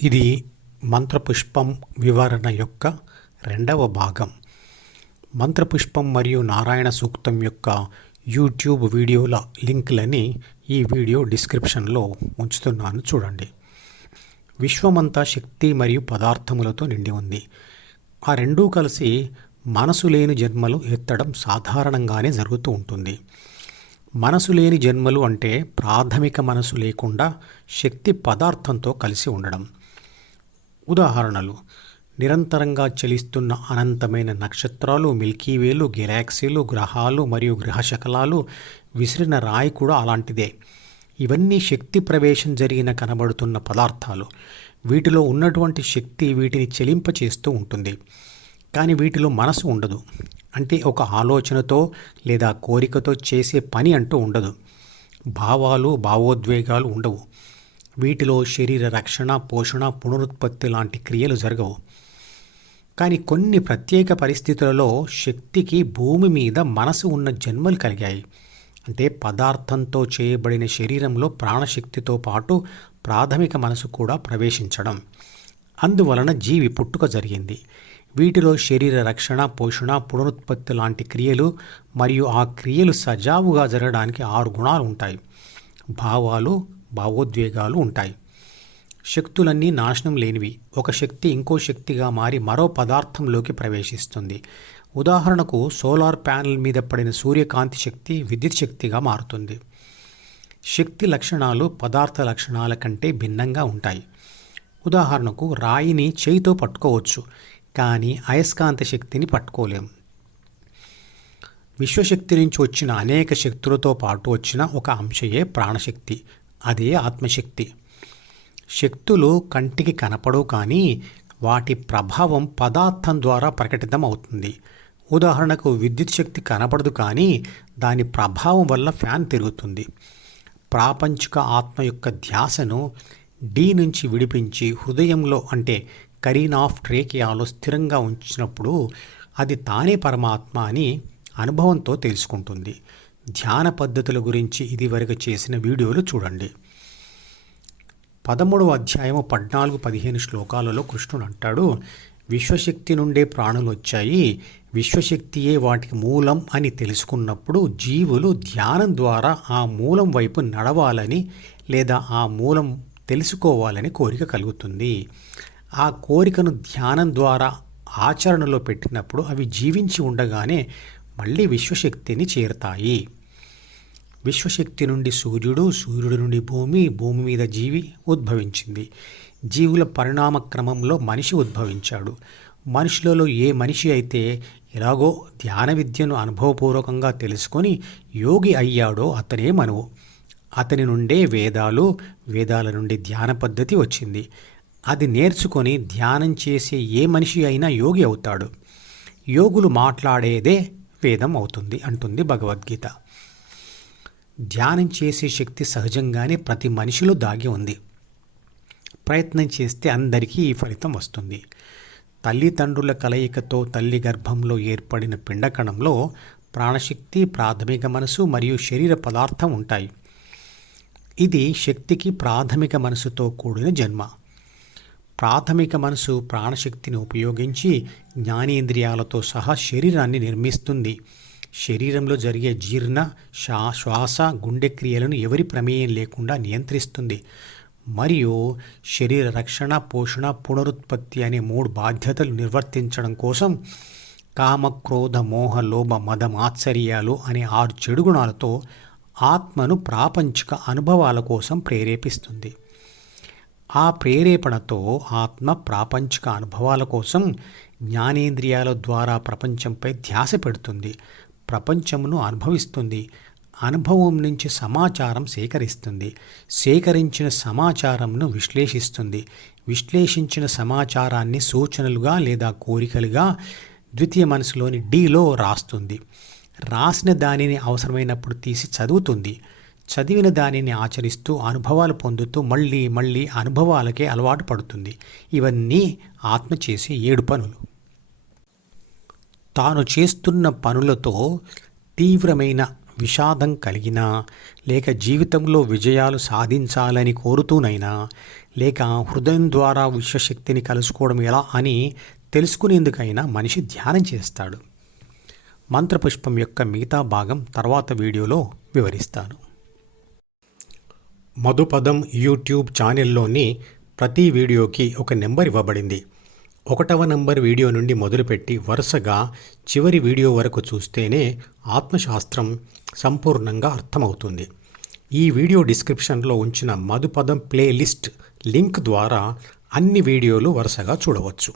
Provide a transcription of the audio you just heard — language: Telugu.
ఇది మంత్రపుష్పం వివరణ యొక్క రెండవ భాగం. మంత్రపుష్పం మరియు నారాయణ సూక్తం యొక్క యూట్యూబ్ వీడియోల లింక్లని ఈ వీడియో డిస్క్రిప్షన్లో ఉంచుతున్నాను, చూడండి. విశ్వమంతా శక్తి మరియు పదార్థములతో నిండి ఉంది. ఆ రెండూ కలిసి మనసు లేని జన్మలు ఎత్తడం సాధారణంగానే జరుగుతూ ఉంటుంది. మనసు లేని జన్మలు అంటే ప్రాథమిక మనసు లేకుండా శక్తి పదార్థంతో కలిసి ఉండడం. ఉదాహరణలు: నిరంతరంగా చలిస్తున్న అనంతమైన నక్షత్రాలు, మిల్కీవేలు, గెలాక్సీలు, గ్రహాలు మరియు గ్రహశకలాలు, విసిరిన రాయి కూడా అలాంటిదే. ఇవన్నీ శక్తి ప్రవేశం జరిగిన కనబడుతున్న పదార్థాలు. వీటిలో ఉన్నటువంటి శక్తి వీటిని చెలింపచేస్తూ ఉంటుంది. కానీ వీటిలో మనసు ఉండదు. అంటే ఒక ఆలోచనతో లేదా కోరికతో చేసే పని అంటూ ఉండదు. భావాలు, భావోద్వేగాలు ఉండవు. వీటిలో శరీర రక్షణ, పోషణ, పునరుత్పత్తి లాంటి క్రియలు జరగవు. కానీ కొన్ని ప్రత్యేక పరిస్థితులలో శక్తికి భూమి మీద మనసు ఉన్న జన్మలు కలిగాయి. అంటే పదార్థంతో చేయబడిన శరీరంలో ప్రాణశక్తితో పాటు ప్రాథమిక మనసు కూడా ప్రవేశించడం. అందువలన జీవి పుట్టుక జరిగింది. వీటిలో శరీర రక్షణ, పోషణ, పునరుత్పత్తి లాంటి క్రియలు మరియు ఆ క్రియలు సజావుగా జరగడానికి 6 గుణాలు ఉంటాయి. భావాలు, భావోద్వేగాలు ఉంటాయి. శక్తులన్నీ నాశనం లేనివి. ఒక శక్తి ఇంకో శక్తిగా మారి మరో పదార్థంలోకి ప్రవేశిస్తుంది. ఉదాహరణకు సోలార్ ప్యానెల్ మీద పడిన సూర్యకాంతి శక్తి విద్యుత్ శక్తిగా మారుతుంది. శక్తి లక్షణాలు పదార్థ లక్షణాల కంటే భిన్నంగా ఉంటాయి. ఉదాహరణకు రాయిని చేయితో పట్టుకోవచ్చు, కానీ అయస్కాంత శక్తిని పట్టుకోలేం. విశ్వశక్తి నుంచి వచ్చిన అనేక శక్తులతో పాటు వచ్చిన ఒక అంశయే ప్రాణశక్తి. అదే ఆత్మశక్తి. శక్తులు కంటికి కనపడవు, కానీ వాటి ప్రభావం పదార్థం ద్వారా ప్రకటితం అవుతుంది. ఉదాహరణకు విద్యుత్ శక్తి కనపడదు, కానీ దాని ప్రభావం వల్ల ఫ్యాన్ తిరుగుతుంది. ప్రాపంచిక ఆత్మ యొక్క ధ్యాసను డి నుంచి విడిపించి హృదయంలో అంటే కరీన్ ఆఫ్ ట్రేకియాలో స్థిరంగా ఉంచినప్పుడు అది తానే పరమాత్మ అని అనుభవంతో తెలుసుకుంటుంది. ధ్యాన పద్ధతుల గురించి ఇదివరకు చేసిన వీడియోలు చూడండి. 13వ అధ్యాయము 14-15 శ్లోకాలలో కృష్ణుడు అంటాడు: విశ్వశక్తి నుండే ప్రాణులు వచ్చాయి. విశ్వశక్తియే వాటికి మూలం అని తెలుసుకున్నప్పుడు జీవులు ధ్యానం ద్వారా ఆ మూలం వైపు నడవాలని లేదా ఆ మూలం తెలుసుకోవాలని కోరిక కలుగుతుంది. ఆ కోరికను ధ్యానం ద్వారా ఆచరణలో పెట్టినప్పుడు అవి జీవించి ఉండగానే మళ్ళీ విశ్వశక్తిని చేరుతాయి. విశ్వశక్తి నుండి సూర్యుడు, సూర్యుడి నుండి భూమి, భూమి మీద జీవి ఉద్భవించింది. జీవుల పరిణామ క్రమంలో మనిషి ఉద్భవించాడు. మనుషులలో ఏ మనిషి అయితే ఎలాగో ధ్యాన విద్యను అనుభవపూర్వకంగా తెలుసుకొని యోగి అయ్యాడో అతనే మనువు. అతని నుండే వేదాలు, వేదాల నుండి ధ్యాన పద్ధతి వచ్చింది. అది నేర్చుకొని ధ్యానం చేసే ఏ మనిషి అయినా యోగి అవుతాడు. యోగులు మాట్లాడేదే వేదం అవుతుంది అంటుంది భగవద్గీత. ధ్యానం చేసే శక్తి సహజంగానే ప్రతి మనిషిలో దాగి ఉంది. ప్రయత్నం చేస్తే అందరికీ ఈ ఫలితం వస్తుంది. తల్లిదండ్రుల కలయికతో తల్లి గర్భంలో ఏర్పడిన పిండకణంలో ప్రాణశక్తి, ప్రాథమిక మనసు మరియు శరీర పదార్థం ఉంటాయి. ఇది శక్తికి ప్రాథమిక మనసుతో కూడిన జన్మ. ప్రాథమిక మనసు ప్రాణశక్తిని ఉపయోగించి జ్ఞానేంద్రియాలతో సహా శరీరాన్ని నిర్మిస్తుంది. శరీరంలో జరిగే జీర్ణ, శ్వాస, గుండె క్రియలను ఎవరి ప్రమేయం లేకుండా నియంత్రిస్తుంది. మరియు శరీర రక్షణ, పోషణ, పునరుత్పత్తి అనే 3 బాధ్యతలు నిర్వర్తించడం కోసం కామ, క్రోధ, మోహ, లోభ, మద, మాత్సర్యాలు అనే 6 చెడు గుణాలతో ఆత్మను ప్రాపంచిక అనుభవాల కోసం ప్రేరేపిస్తుంది. ఆ ప్రేరేపణతో ఆత్మ ప్రాపంచిక అనుభవాల కోసం జ్ఞానేంద్రియాల ద్వారా ప్రపంచంపై ధ్యాస పెడుతుంది. ప్రపంచమును అనుభవిస్తుంది. అనుభవం నుంచి సమాచారం సేకరిస్తుంది. సేకరించిన సమాచారంను విశ్లేషిస్తుంది. విశ్లేషించిన సమాచారాన్ని సూచనలుగా లేదా కోరికలుగా ద్వితీయ మనసులోని డీలో రాస్తుంది. రాసిన దానిని అవసరమైనప్పుడు తీసి చదువుతుంది. చదివిన దానిని ఆచరిస్తూ అనుభవాలు పొందుతూ మళ్ళీ మళ్ళీ అనుభవాలకే అలవాటు పడుతుంది. ఇవన్నీ ఆత్మ చేసే 7 పనులు. తాను చేస్తున్న పనులతో తీవ్రమైన విషాదం కలిగినా, లేక జీవితంలో విజయాలు సాధించాలని కోరుతూనైనా, లేక హృదయం ద్వారా విశ్వశక్తిని కలుసుకోవడం ఎలా అని తెలుసుకునేందుకైనా మనిషి ధ్యానం చేస్తాడు. మంత్రపుష్పం యొక్క మిగతా భాగం తర్వాత వీడియోలో వివరిస్తాను. మధుపదం యూట్యూబ్ ఛానల్లోని ప్రతి వీడియోకి ఒక నెంబర్ ఇవ్వబడింది. 1వ నంబర్ వీడియో నుండి మొదలుపెట్టి వరుసగా చివరి వీడియో వరకు చూస్తేనే ఆత్మశాస్త్రం సంపూర్ణంగా అర్థమవుతుంది. ఈ వీడియో డిస్క్రిప్షన్లో ఉంచిన మధుపదం ప్లేలిస్ట్ లింక్ ద్వారా అన్ని వీడియోలు వరుసగా చూడవచ్చు.